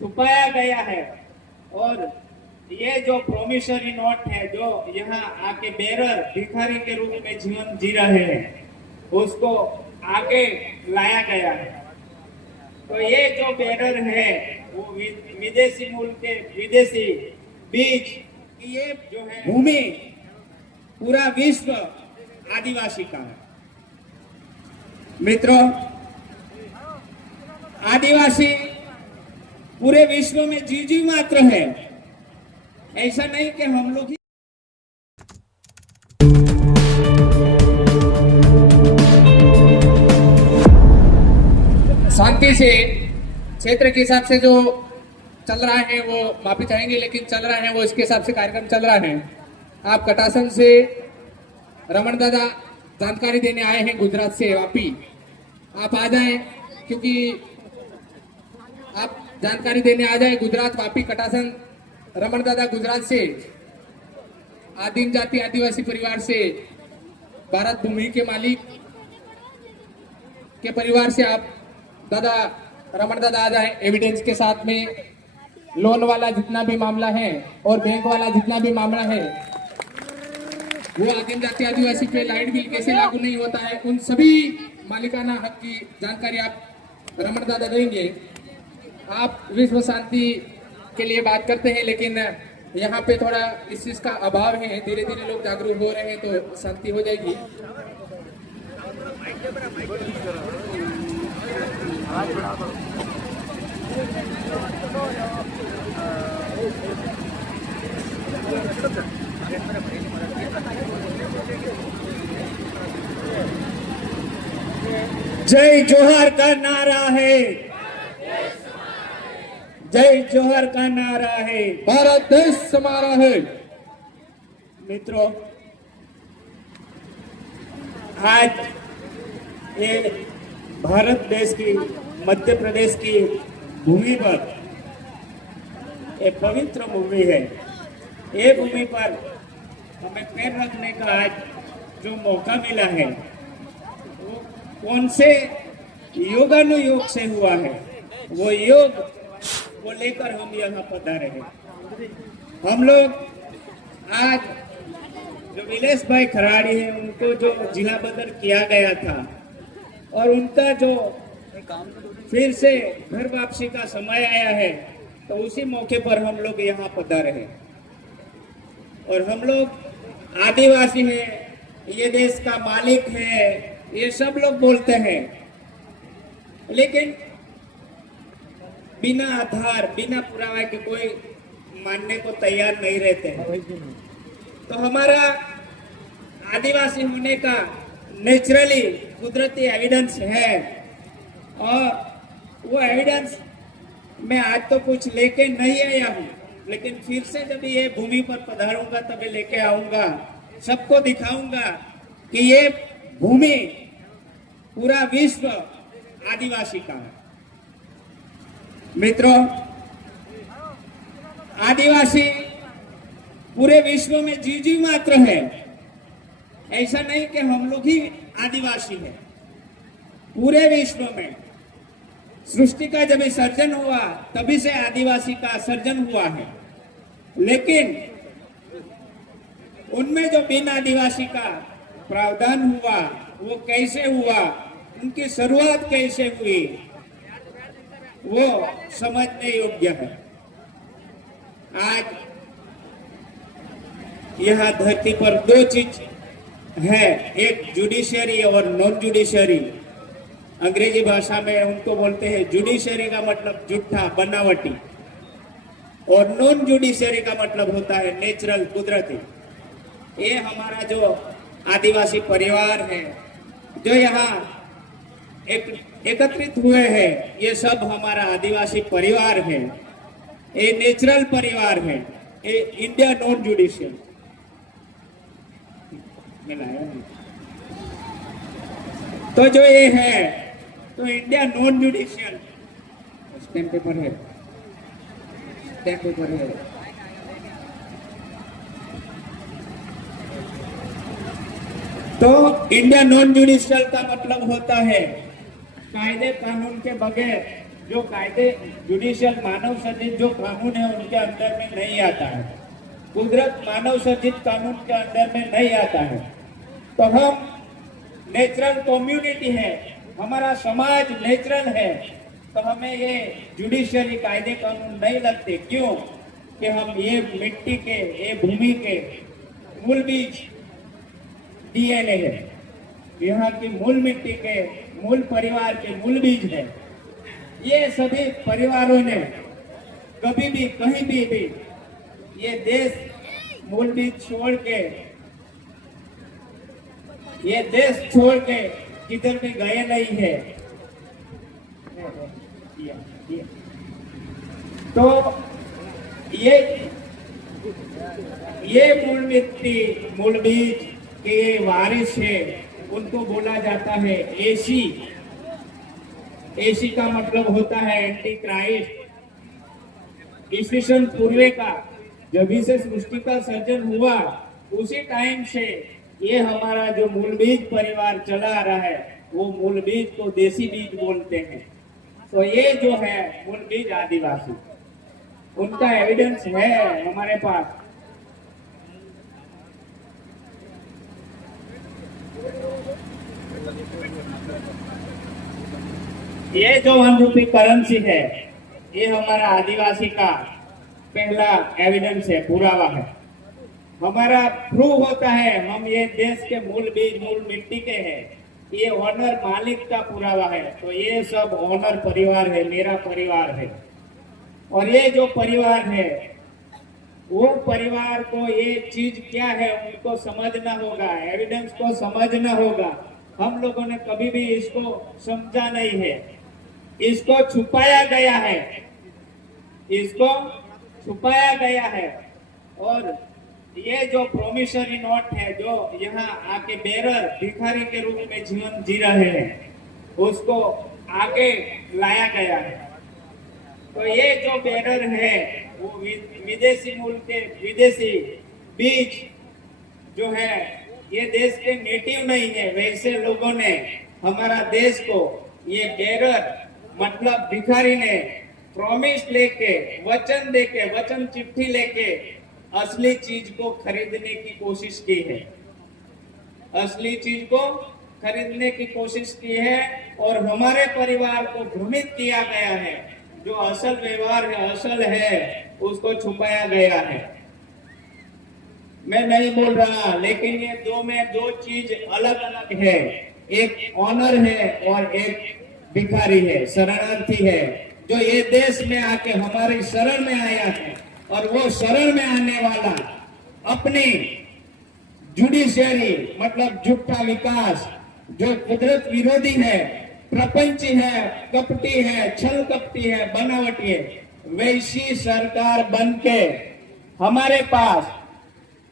छुपाया गया है। और ये जो प्रोमिसरी नोट है, जो यहाँ आके बेरर भिखारी के रूप में जीवन जी रहे हैं, उसको आगे लाया गया है। तो ये जो बेरर है वो विदेशी मुल्क के विदेशी बीज, ये जो है भूमि पूरा विश्व आदिवासी का है। मित्रों, आदिवासी पूरे विश्व में जीव मात्र है। ऐसा नहीं कि हम लोग ही शांति से क्षेत्र के हिसाब से जो चल रहा है वो माफी चाहेंगे, लेकिन चल रहा है वो इसके हिसाब से कार्यक्रम चल रहा है। आप कटासन से रमन दादा जानकारी देने आए हैं गुजरात से वापी, आप आ जाएं, क्योंकि आप जानकारी देने आ जाए गुजरात वापी कटासन। रमन दादा गुजरात से आदिम जाति आदिवासी परिवार से, भारत भूमि के मालिक के परिवार से आप दादा रमन दादा आ जाए एविडेंस के साथ में। लोन वाला जितना भी मामला है और बैंक वाला जितना भी मामला है, वो आदिम जाति आदिवासी पे लाइट बिल कैसे लागू नहीं होता है, उन सभी मालिकाना हक की जानकारी आप रमन दादा देंगे। आप विश्व शांति के लिए बात करते हैं, लेकिन यहाँ पे थोड़ा इस चीज का अभाव है। धीरे धीरे लोग जागरूक हो रहे हैं तो शांति हो जाएगी। जय जोहर का नारा है, जय जोहर का नारा है, भारत देश हमारा है। मित्रों, आज ये भारत देश की मध्य प्रदेश की भूमि पर एक पवित्र भूमि है। ये भूमि पर हमें पैर रखने का आज जो मौका मिला है वो कौन से योगानुयोग से हुआ है, वो योग को लेकर हम यहाँ पधारे हैं। हम लोग आज जो विलेश भाई खराड़ी है, उनको जो जिला बदल किया गया था और उनका जो फिर से घर वापसी का समय आया है, तो उसी मौके पर हम लोग यहाँ पधारे हैं। और हम लोग आदिवासी हैं, ये देश का मालिक है, ये सब लोग बोलते हैं, लेकिन बिना आधार बिना पुरावा के कोई मानने को तैयार नहीं रहते हैं। तो हमारा आदिवासी होने का नेचुरली कुदरती एविडेंस है, और वो एविडेंस मैं आज तो कुछ लेके नहीं आया हूँ, लेकिन फिर से जब ये भूमि पर पधारूंगा तभी लेके आऊंगा, सबको दिखाऊंगा कि ये भूमि पूरा विश्व आदिवासी का है। मित्रों, आदिवासी पूरे विश्व में जीव मात्र है। ऐसा नहीं कि हम लोग ही आदिवासी हैं। पूरे विश्व में सृष्टि का जब सर्जन हुआ तभी से आदिवासी का सर्जन हुआ है, लेकिन उनमें जो बिन आदिवासी का प्रावधान हुआ वो कैसे हुआ, उनकी शुरुआत कैसे हुई, वो समझने योग्य है। आज यह धरती पर दो चीज है, एक जुडिशियरी और नॉन जुडिशियरी। अंग्रेजी भाषा में उनको बोलते हैं जुडिशियरी का मतलब झूठा बनावटी, और नॉन जुडिशियरी का मतलब होता है नेचुरल कुदरती। ये हमारा जो आदिवासी परिवार है, जो यहाँ एकत्रित हुए हैं, ये सब हमारा आदिवासी परिवार है। ये नेचुरल परिवार है, ये इंडिया नॉन जुडिशियल मिलाया। तो जो ये है तो India non judicial stamp paper है, स्टैम्प पेपर है। तो इंडिया नॉन जुडिशियल का मतलब होता है कायदे कानून के बगैर जो कायदे जुडिशियल मानव सर्जित जो कानून है उनके अंदर में नहीं आता है, कुदरत मानव सर्जित कानून के अंदर में नहीं आता है, तो हम नेचुरल कम्युनिटी है, हमारा समाज नेचुरल है, तो हमें ये जुडिशियरी कायदे कानून नहीं लगते। क्यों? कि हम ये मिट्टी के, ये भूमि के मूल बीज डीएनए है, यहाँ की मूल मिट्टी के, मूल परिवार के मूल बीज है। ये सभी परिवारों ने कभी भी कहीं भी ये देश मूल बीज छोड़ के, ये देश छोड़ के किधर भी गए नहीं है। तो ये मूल मिट्टी, मूल बीज के वारिस है, उनको बोला जाता है एसी। एसी का मतलब होता है एंटी क्राइस्ट। ईस्वीसन पूर्व का जब से सृष्टि का सर्जन हुआ उसी टाइम से ये हमारा जो मूल बीज परिवार चला आ रहा है, वो मूल बीज को देसी बीज बोलते हैं। तो ये जो है मूल बीज आदिवासी, उनका एविडेंस है हमारे पास। ये जो 1 रुपी करेंसी है, ये हमारा आदिवासी का पहला एविडेंस है, पुरावा है। हमारा प्रूव होता है हम ये देश के मूल बीज, मूल मिट्टी के हैं, ये ऑनर मालिक का पुरावा है। तो ये सब ऑनर परिवार है, मेरा परिवार है। और ये जो परिवार है, वो परिवार को ये चीज क्या है उनको समझना होगा, एविडेंस को समझना होगा। हम लोगों ने कभी भी इसको समझा नहीं है, इसको छुपाया गया है, इसको छुपाया गया है। और ये जो प्रोमिसरी नोट है, जो यहाँ आके बेरर भिखारी के रूप में जीवन जी रहे हैं, उसको आगे लाया गया है। तो ये जो बेरर है वो विदेशी मूल के विदेशी बीज जो है, ये देश के नेटिव नहीं है। वैसे लोगों ने हमारा देश को ये बेरर मतलब भिखारी ने प्रॉमिस लेके, वचन देके, वचन चिट्ठी लेके असली चीज को खरीदने की कोशिश की है, असली चीज को खरीदने की कोशिश की है। और हमारे परिवार को भ्रमित किया गया है, जो असल व्यवहार है, असल है, उसको छुपाया गया है। मैं नहीं बोल रहा, लेकिन ये दो में दो चीज अलग अलग है। एक ऑनर है और एक भिखारी है, शरणार्थी है, जो ये देश में आके हमारी शरण में आया है। और वो शरण में आने वाला अपनी जुडिशियरी मतलब झूठा विकास, जो कुदरत विरोधी है, प्रपंची है, कपटी है, छल कपटी है, बनावटी है, वैसी सरकार बन के हमारे पास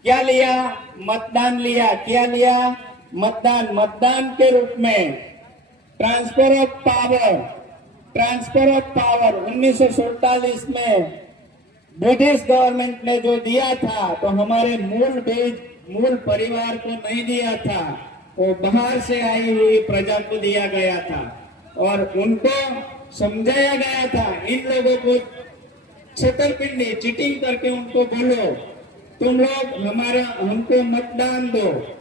क्या लिया? मतदान लिया। क्या लिया? मतदान। मतदान के रूप में transfer of power, transfer of power 1947 में ब्रिटिश गवर्नमेंट ने जो दिया था, तो हमारे मूल बीज, मूल परिवार को नहीं दिया था, वो बाहर से आई हुई प्रजा को दिया गया था। और उनको समझाया गया था, इन लोगों को छेतरपिंडी, चीटिंग करके उनको बोलो तुम लोग हमको मतदान दो,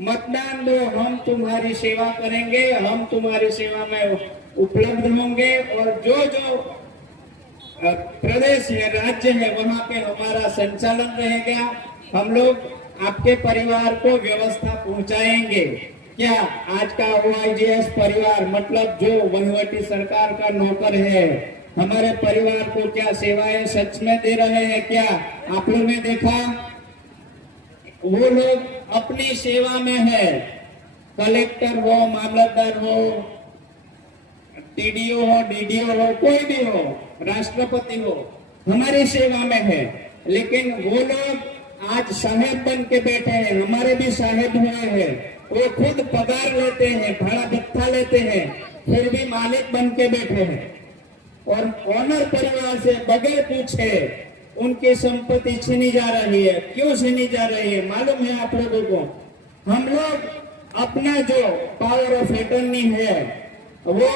मतदान दो, हम तुम्हारी सेवा करेंगे, हम तुम्हारी सेवा में उपलब्ध होंगे। और जो जो प्रदेश है, राज्य है, वहां पे हमारा संचालन रहेगा, हम लोग आपके परिवार को व्यवस्था पहुंचाएंगे। क्या आज का OIGS परिवार मतलब जो वहीवटी सरकार का नौकर है, हमारे परिवार को क्या सेवाएं सच में दे रहे हैं? क्या आप लोगों ने देखा? वो लोग अपनी सेवा में है, कलेक्टर हो, मामलतदार हो, TDO हो, DDO हो, कोई भी हो, राष्ट्रपति हो, हमारी सेवा में है। लेकिन वो लोग आज साहेब बन के बैठे हैं, हमारे भी साहेब हुए हैं, वो खुद पगार लेते हैं, भाड़ा भत्ता लेते हैं, फिर भी मालिक बन के बैठे हैं। और ऑनर परिवार से बगैर पूछे उनकी संपत्ति छीनी जा रही है। क्यों छीनी जा रही है मालूम है आप लोगों को? हम लोग अपना जो पावर ऑफ अटर्नी है वो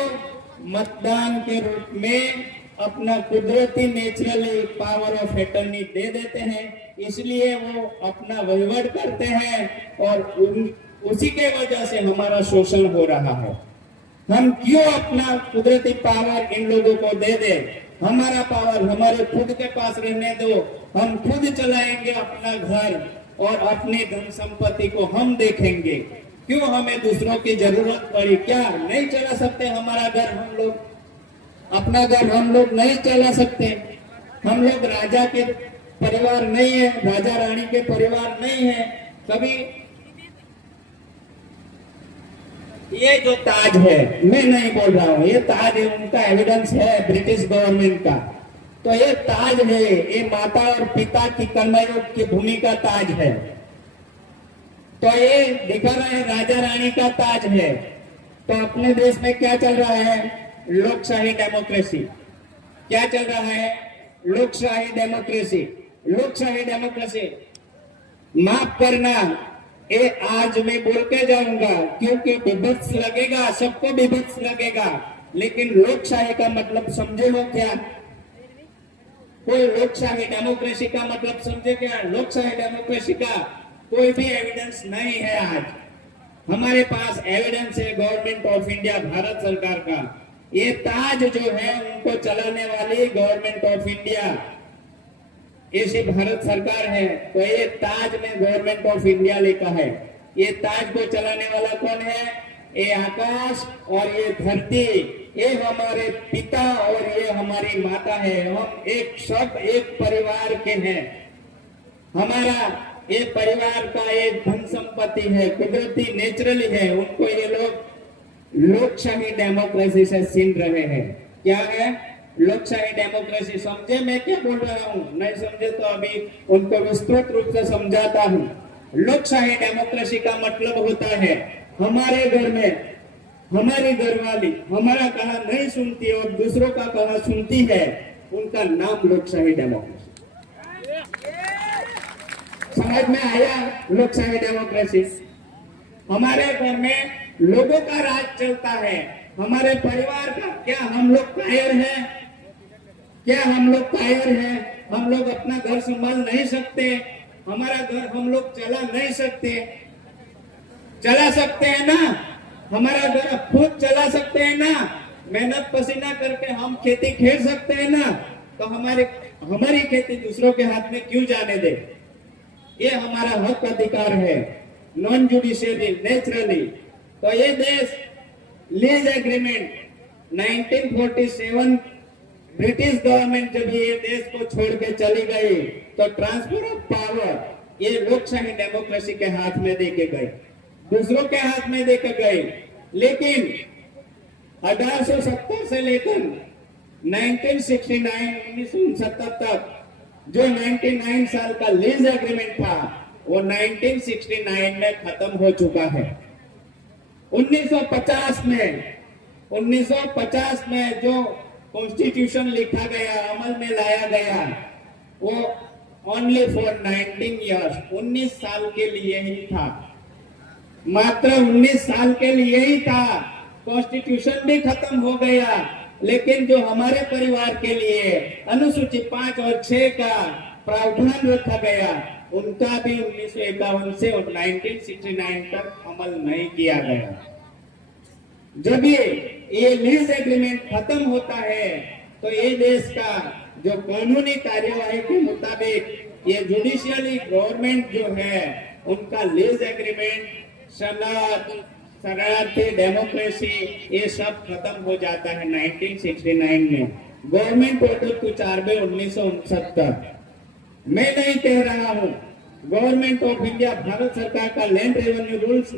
मतदान के रूप में अपना कुदरती नेचुरली पावर ऑफ अटर्नी दे देते हैं, इसलिए वो अपना वहीवट करते हैं और उसी के वजह से हमारा शोषण हो रहा है। हम क्यों अपना कुदरती पावर इन लोगों को दे दे? हमारा पावर हमारे खुद के पास रहने दो, हम खुद चलाएंगे अपना घर और अपनी धन संपत्ति को हम देखेंगे। क्यों हमें दूसरों की जरूरत पड़ी? क्या नहीं चला सकते हमारा घर? हम लोग अपना घर हम लोग नहीं चला सकते? हम लोग राजा के परिवार नहीं है, राजा रानी के परिवार नहीं है। कभी ये जो ताज है, मैं नहीं बोल रहा हूँ, ये ताज है, उनका एविडेंस है ब्रिटिश गवर्नमेंट का। तो ये ताज है, ये माता और पिता की कर्मयोग की भूमि का ताज है। तो ये दिखा रहा है राजा रानी का ताज है। तो अपने देश में क्या चल रहा है? लोकशाही डेमोक्रेसी। क्या चल रहा है? लोकशाही डेमोक्रेसी। लोकशाही डेमोक्रेसी, माफ करना, ये आज मैं बोल के जाऊंगा क्योंकि विभत्स लगेगा, सबको विभत्स लगेगा, लेकिन लोकशाही का मतलब समझे हो क्या? कोई लोकशाही डेमोक्रेसी का मतलब समझे क्या? लोकशाही डेमोक्रेसी का कोई भी एविडेंस नहीं है। आज हमारे पास एविडेंस है गवर्नमेंट ऑफ इंडिया, भारत सरकार का। ये ताज जो है उनको चलाने वाली गवर्नमेंट ऑफ इंडिया, ऐसी भारत सरकार है। तो ये ताज में गवर्नमेंट ऑफ इंडिया लिखा है। ये ताज को चलाने वाला कौन है? ये आकाश और ये धरती, ये हमारे पिता और ये हमारी माता है। हम एक सब एक परिवार के हैं। हमारा ये परिवार का एक धन संपत्ति है, कुदरती नेचुरली है। उनको ये लोग लोकशाही डेमोक्रेसी से छीन रहे हैं। क्या है लोकशाही डेमोक्रेसी? समझे मैं क्या बोल रहा हूँ? नहीं समझे तो अभी उनको विस्तृत रूप से समझाता हूँ। लोकशाही डेमोक्रेसी का मतलब होता है हमारे घर में हमारी घरवाली हमारा कहा नहीं सुनती और दूसरों का कहा सुनती है, उनका नाम लोकशाही डेमोक्रेसी। समझ में आया? लोकशाही डेमोक्रेसी हमारे घर में लोगों का राज चलता है, हमारे परिवार का। क्या हम लोग कायर हैं? क्या हम लोग कायर हैं? हम लोग अपना घर संभाल नहीं सकते? हमारा घर हम लोग चला नहीं सकते? चला सकते हैं ना? हमारा घर खुद चला सकते हैं ना? मेहनत पसीना करके हम खेती खेल सकते हैं ना? तो हमारी खेती दूसरों के हाथ में क्यों जाने दे? ये हमारा हक अधिकार है, नॉन जुडिशियली, नेचुरली। तो ये देश लीज एग्रीमेंट 1947 ब्रिटिश गवर्नमेंट जब ये देश को छोड़ के चली गई तो ट्रांसफर ऑफ पावर ये लोकशाही डेमोक्रेसी के हाथ में देके गए, दूसरों के हाथ में देके गए। लेकिन 1870 से लेकर 1969 तक जो 99 साल का लीज एग्रीमेंट था वो 1969 में खत्म हो चुका है। 1950 में जो कॉन्स्टिट्यूशन लिखा गया, अमल में लाया गया, वो ओनली फॉर 19 ईयर्स, 19 साल के लिए ही था, मात्र 19 साल के लिए ही था। कॉन्स्टिट्यूशन भी खत्म हो गया, लेकिन जो हमारे परिवार के लिए अनुसूची 5 और 6 का प्रावधान रखा गया, उनका भी 1951 से 1969 तक अमल नहीं किया गया। जब ये लीज एग्रीमेंट खत्म होता है तो ये देश का जो कानूनी कार्यवाही के मुताबिक ये जुडिशियली गवर्नमेंट जो है उनका लीज एग्रीमेंट, शरणार्थी, डेमोक्रेसी, ये सब खत्म हो जाता है 1969 में। Government order 4 1969। मैं नहीं कह रहा हूँ, गवर्नमेंट ऑफ इंडिया, भारत सरकार का लैंड रेवेन्यू रूल्स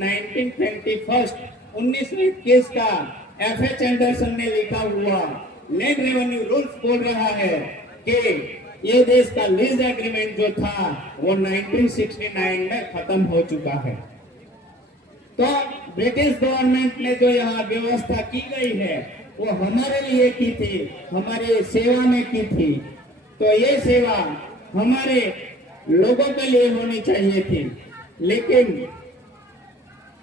1921 का एफ.एच. एंडरसन ने लिखा हुआ लैंड रेवेन्यू रूल्स बोल रहा है कि ये देश का लीज एग्रीमेंट जो था वो 1969 में खत्म हो चुका है। तो ब्रिटिश गवर्नमेंट ने जो यहाँ व्यवस्था की गई है वो हमारे लिए की थी, हमारे सेवा में की थी। तो ये सेवा हमारे लोगों के लिए होनी चाहिए थी, लेकिन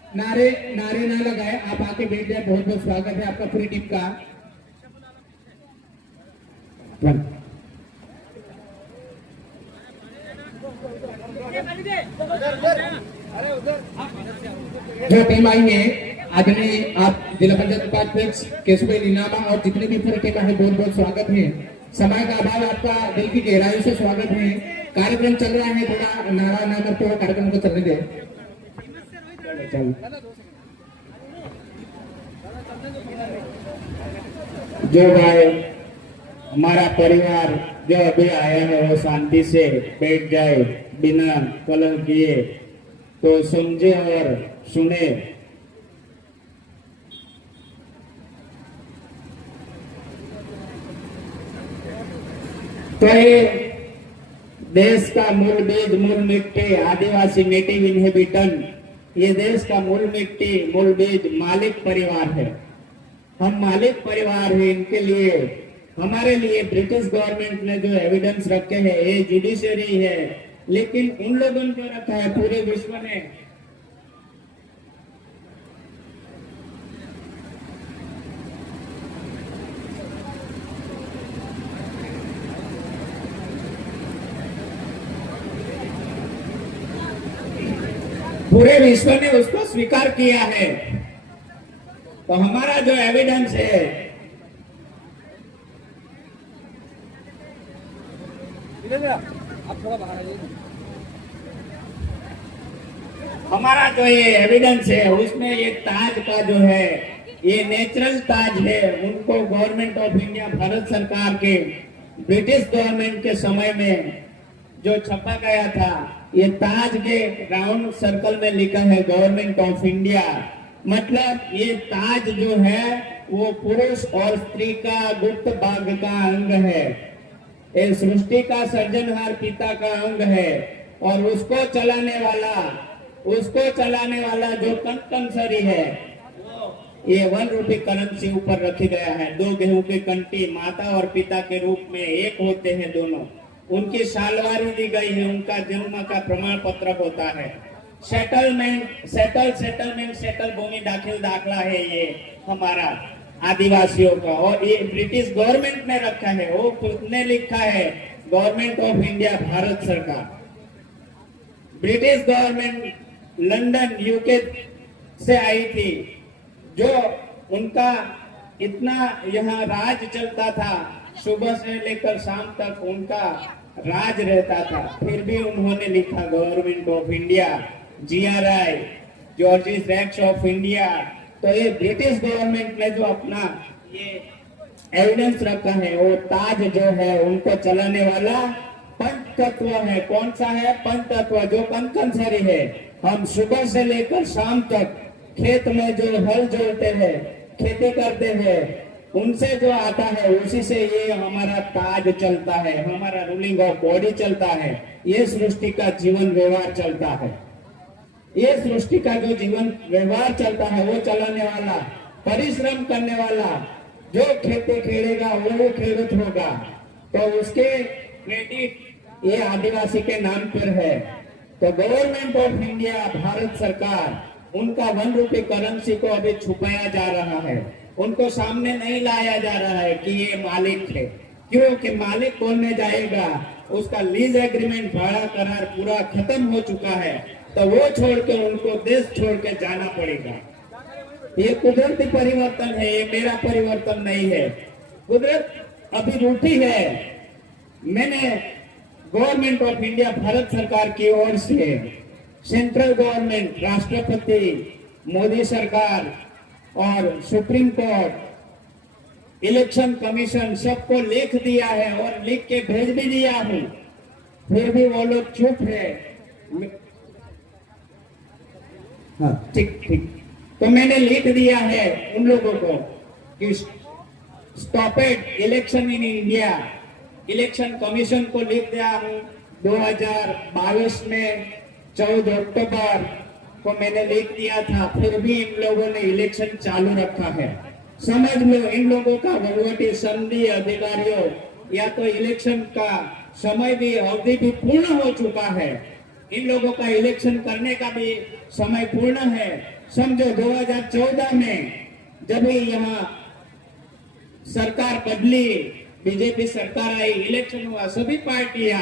नारे ना लगाए, आप आके बैठ जाए। बहुत बहुत स्वागत है आपका पूरी टीम का। जो टीम आई है आदरणीय आप जिला पंचायत उपाध्यक्ष केशुभाई नीनामा और जितने भी पूरे टीम है बहुत बहुत स्वागत है। समय का अभाव आपका दिल की गहराई से स्वागत है। कार्यक्रम चल रहा है, थोड़ा नारा ना करते हुए कार्यक्रम को चलने दे। जो भाई हमारा परिवार जो अभी आया है वो शांति से बैठ जाए बिना कलह किए, तो समझे और सुने। तो ये देश का मूल बीज, मूल मिट्टी, आदिवासी नेटिव इनहेबिटन, ये देश का मूल मिट्टी, मूल बीज मालिक परिवार है। हम मालिक परिवार है। इनके लिए, हमारे लिए ब्रिटिश गवर्नमेंट ने जो एविडेंस रखे हैं ये जुडिशरी है, लेकिन उन लोगों ने जो रखा है पूरे विश्व ने, पूरे विश्व ने उसको स्वीकार किया है। तो हमारा जो एविडेंस है, हमारा जो ये एविडेंस है उसमें ये ताज का जो है ये नेचुरल ताज है। उनको गवर्नमेंट ऑफ इंडिया, भारत सरकार के ब्रिटिश गवर्नमेंट के समय में जो छपा गया था, ये ताज के राउंड सर्कल में लिखा है गवर्नमेंट ऑफ इंडिया। मतलब ये ताज जो है वो पुरुष और स्त्री का गुप्त भाग का अंग है। ये सृष्टि का सृजनहार पिता का अंग है और उसको चलाने वाला जो कंपल्सरी है ये 1 रुपये करेंसी ऊपर रखी गया है। 2 गेहूं की कंटी माता और पिता के रूप में एक होते हैं दोनों। उनकी सालवारी दी गई है, उनका जन्म का प्रमाण पत्र होता है। सेटल भूमि दाखला है ये हमारा आदिवासियों का, और ये ब्रिटिश गवर्नमेंट ने रखा है। वो किसने लिखा है? गवर्नमेंट ऑफ इंडिया, भारत सरकार। ब्रिटिश गवर्नमेंट लंदन यूके से आई थी, जो उनका इतना यहाँ राज चलता था, सुबह से लेकर शाम तक उनका राज रहता था, फिर भी उन्होंने लिखा government of India, GRI, George's act of India. तो ये ब्रिटिश गवर्नमेंट ने जो अपना ये एविडेंस रखा है, वो ताज जो है उनको चलाने वाला पंच तत्व है। कौन सा है? पंच तत्व, जो कंपल्सरी है। हम सुबह से लेकर शाम तक खेत में जो हल जोड़ते हैं, खेती करते हैं, उनसे जो आता है उसी से ये हमारा ताज चलता है, हमारा रूलिंग ऑफ बॉडी चलता है, ये सृष्टि का जीवन व्यवहार चलता है। ये सृष्टि का जो जीवन व्यवहार चलता है वो चलाने वाला, परिश्रम करने वाला, जो खेती खेलेगा वो खेडूत होगा। तो उसके क्रेडिट ये आदिवासी के नाम पर है। तो गवर्नमेंट ऑफ इंडिया, भारत सरकार, उनका 1 रुपये करेंसी को अभी छुपाया जा रहा है, उनको सामने नहीं लाया जा रहा है कि ये मालिक है। क्योंकि मालिक बोलने जाएगा, उसका लीज एग्रीमेंट, भाड़ा करार पूरा खत्म हो चुका है, तो वो छोड़ के उनको देश छोड़ के जाना पड़ेगा। ये कुदरती परिवर्तन है, ये मेरा परिवर्तन नहीं है। कुदरत अभी रूठी है। मैंने गवर्नमेंट ऑफ इंडिया, भारत सरकार की ओर से सेंट्रल गवर्नमेंट, राष्ट्रपति मोदी सरकार और सुप्रीम कोर्ट, इलेक्शन कमीशन सबको लिख दिया है और लिख के भेज भी दिया हूं, फिर भी वो लोग चुप है। हाँ, ठीक। तो मैंने लिख दिया है उन लोगों को कि stop it election in India. Election commission को लिख दिया हूं 2022 में 14 अक्टूबर को मैंने लिख दिया था, फिर भी इन लोगों ने इलेक्शन चालू रखा है। समझ लो, इन लोगों का वहीवटी संघीय अधिकारियों या तो इलेक्शन का समय भी, अवधि भी पूर्ण हो चुका है। इन लोगों का इलेक्शन करने का भी समय पूर्ण है। समझो 2014 में जब यहाँ सरकार बदली बीजेपी सरकार आई, इलेक्शन हुआ, सभी पार्टियां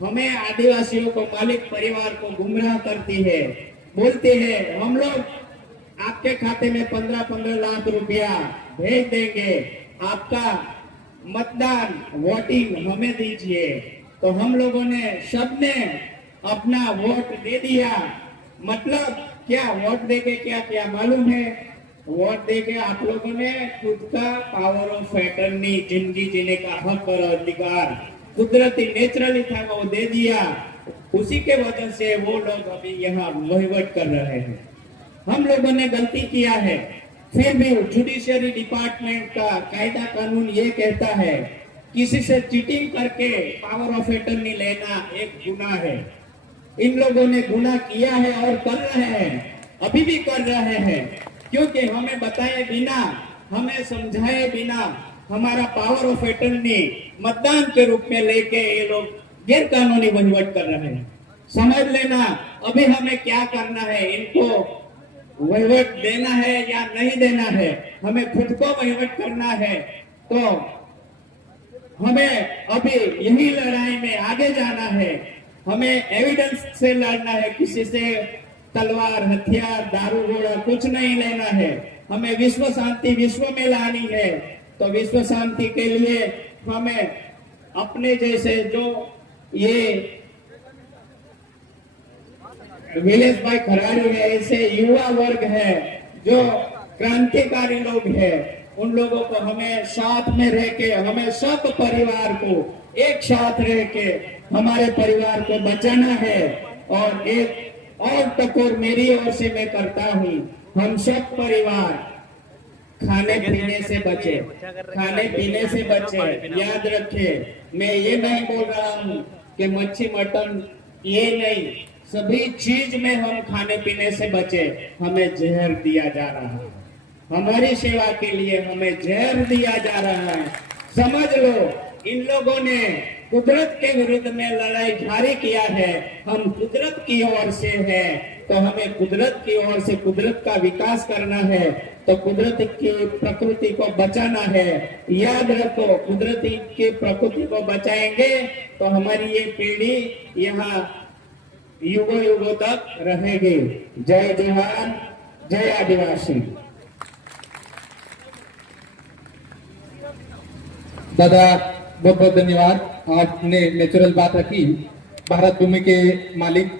हमें आदिवासियों को, मालिक परिवार को गुमराह करती है, बोलती है हम लोग आपके खाते में 15-15 लाख रुपया भेज देंगे, आपका मतदान वोटिंग हमें दीजिए। तो हम लोगों ने सबने अपना वोट दे दिया। मतलब क्या वोट देके क्या किया मालूम है? वोट देके आप लोगों ने खुद का पावर ऑफ अटर्नी, जिंदगी जीने का हक और अधिकार कुदरती नेचुरली था वो दे दिया। उसी के वजह से वो लोग अभी यहाँ वहीवट कर रहे हैं। हम लोगों ने गलती किया है, फिर भी जुडिशियरी डिपार्टमेंट का कायदा कानून ये कहता है किसी से चीटिंग करके पावर ऑफ अटर्नी लेना एक गुनाह है। इन लोगों ने गुनाह किया है और कर रहे हैं, अभी भी कर रहे हैं, क्योंकि हमें बताए बिना, हमें समझाए बिना हमारा पावर ऑफ अटर्नी मतदान के रूप में लेके ये लोग गैर कानूनी वहीवट कर रहे हैं। समझ लेना अभी हमें क्या करना है, इनको वहीवट देना है या नहीं देना है, हमें खुद को वहीवट करना है। तो हमें अभी यही लड़ाई में आगे जाना है, हमें एविडेंस से लड़ना है, किसी से तलवार, हथियार, दारू घोड़ा कुछ नहीं लेना है। हमें विश्व शांति विश्व में लानी है। तो विश्व शांति के लिए हमें अपने जैसे जो ये विलेश भाई खराड़ी है, ऐसे युवा वर्ग है, जो क्रांतिकारी लोग हैं, उन लोगों को हमें साथ में रह के, हमें सब परिवार को एक साथ रह के हमारे परिवार को बचाना है। और एक और टकोर मेरी ओर से मैं करता हूँ, हम सब परिवार खाने पीने से बचे, खाने पीने से बचे। याद रखे, मैं ये नहीं बोल रहा हूँ कि मच्छी मटन ये नहीं, सभी चीज में हम खाने पीने से बचे। हमें जहर दिया जा रहा है, हमारी सेवा के लिए हमें जहर दिया जा रहा है। समझ लो, इन लोगों ने कुदरत के विरुद्ध में लड़ाई जारी किया है, हम कुदरत की ओर से है, तो हमें कुदरत की ओर से कुदरत का विकास करना है, तो कुदरत की प्रकृति को बचाना है। याद रखो, कुदरती की प्रकृति को बचाएंगे तो हमारी ये पीढ़ी यहाँ युगों युगों तक रहेगी। जय जवान, जय आदिवासी। दादा बहुत बहुत धन्यवाद, आपने नेचुरल बात रखी। भारत भूमि के मालिक